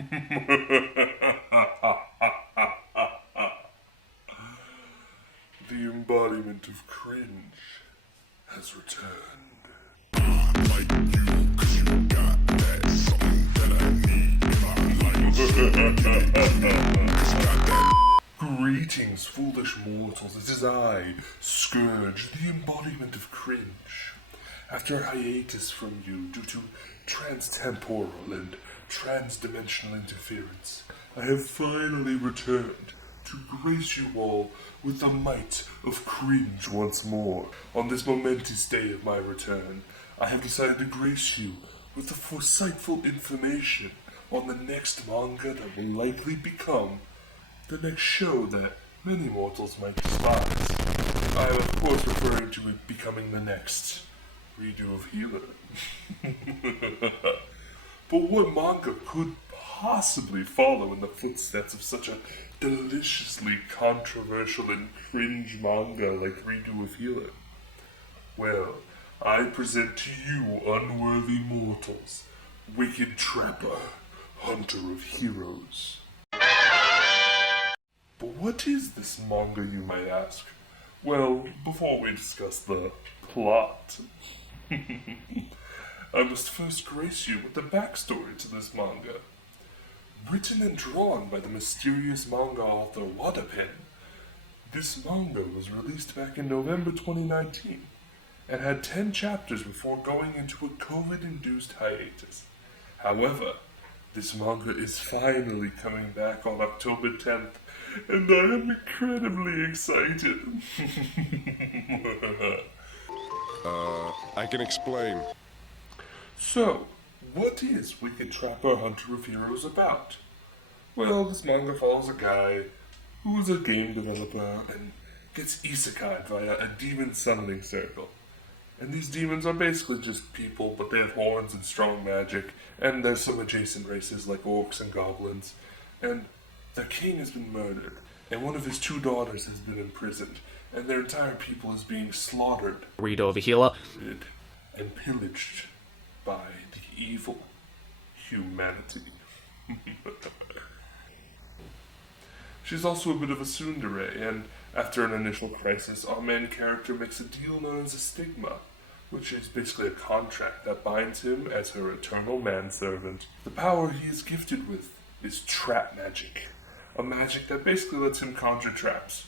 The embodiment of cringe has returned. Like you, 'cause you got that something that I need in my life. Greetings, foolish mortals. It is I, Szk'krrj, the embodiment of cringe. After a hiatus from you due to trans-temporal and trans-dimensional interference, I have finally returned to grace you all with the might of cringe once more. On this momentous day of my return, I have decided to grace you with the foresightful information on the next manga that will likely become the next show that many mortals might despise. I am of course referring to it becoming the next redo of HEALER. But what manga could possibly follow in the footsteps of such a deliciously controversial and cringe manga like redo of HEALER? Well, I present to you unworthy mortals, wicked trapper, hunter of heroes. But what is this manga, you might ask? Well, before we discuss the plot, I must first grace you with the backstory to this manga. Written and drawn by the mysterious manga author Wadapen, this manga was released back in November 2019 and had 10 chapters before going into a COVID-induced hiatus. However, this manga is finally coming back on October 10th, and I am incredibly excited. I can explain. So, what is Wicked Trapper Hunter of Heroes about? Well, this manga follows a guy who is a game developer and gets isekai'd via a demon summoning circle. And these demons are basically just people, but they have horns and strong magic, and there's some adjacent races like orcs and goblins. And their king has been murdered, and one of his 2 daughters has been imprisoned, and their entire people is being slaughtered. Read over HEALER. And pillaged by the evil humanity. She's also a bit of a tsundere, and after an initial crisis, our main character makes a deal known as a stigma, which is basically a contract that binds him as her eternal manservant. The power he is gifted with is trap magic, a magic that basically lets him conjure traps.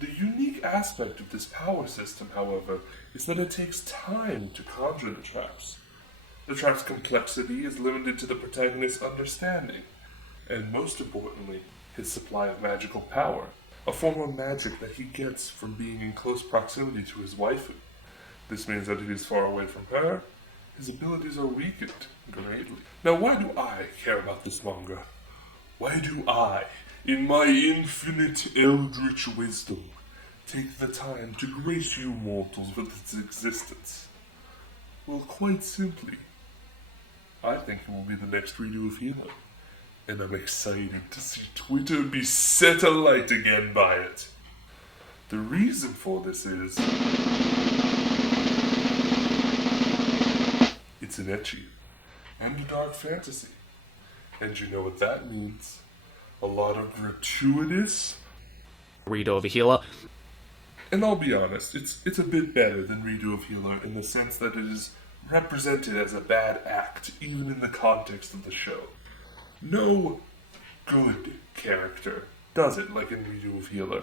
The unique aspect of this power system, however, is that it takes time to conjure the traps. The trap's complexity is limited to the protagonist's understanding, and most importantly, his supply of magical power, a form of magic that he gets from being in close proximity to his waifu. This means that if he's far away from her, his abilities are weakened greatly. Now, why do I care about this manga? Why do I, in my infinite eldritch wisdom, take the time to grace you mortals with its existence? Well, quite simply, I think it will be the next redo of HEALER, and I'm excited to see Twitter be set alight again by it. The reason for this is it's an ecchi and a dark fantasy, and you know what that means. A lot of gratuitous. Read over HEALER. And I'll be honest, it's a bit better than redo of HEALER in the sense that it is represented as a bad act, even in the context of the show. No good character does it like in redo of HEALER,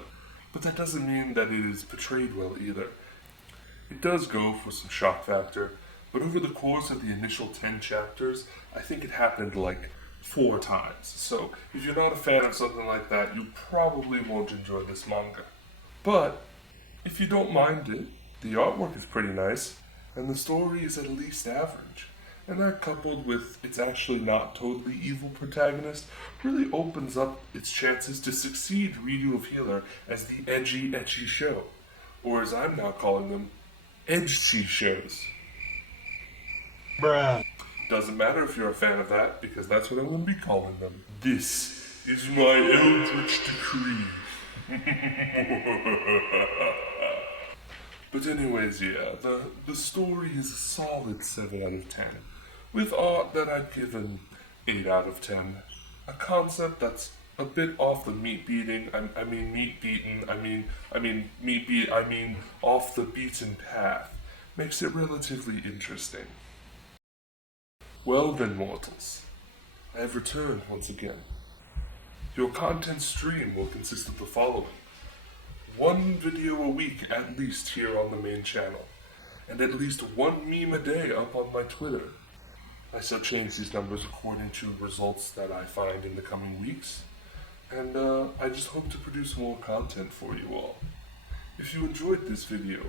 but that doesn't mean that it is portrayed well either. It does go for some shock factor, but over the course of the initial 10 chapters, I think it happened like 4 times. So if you're not a fan of something like that, you probably won't enjoy this manga. But if you don't mind it, the artwork is pretty nice, and the story is at least average. And that, coupled with its actually not totally evil protagonist, really opens up its chances to succeed redo of HEALER as the edgy, ecchi show. Or as I'm now calling them, edgy shows. Bruh. Doesn't matter if you're a fan of that, because that's what I'm going to be calling them. This is my eldritch decree. But anyways, yeah, the story is a solid 7 out of 10, with art that I've given 8 out of 10. A concept that's a bit off the meat beating, off the beaten path, makes it relatively interesting. Well then, mortals, I have returned once again. Your content stream will consist of the following. 1 video a week at least here on the main channel, and at least 1 meme a day up on my Twitter. I shall change these numbers according to results that I find in the coming weeks, and I just hope to produce more content for you all. If you enjoyed this video,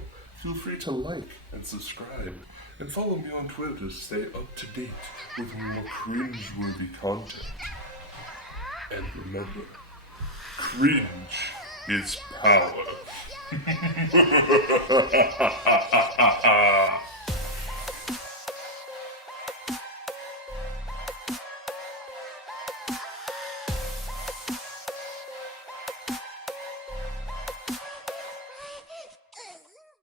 feel free to like and subscribe, and follow me on Twitter to stay up to date with more cringe-worthy content. And remember, cringe is power.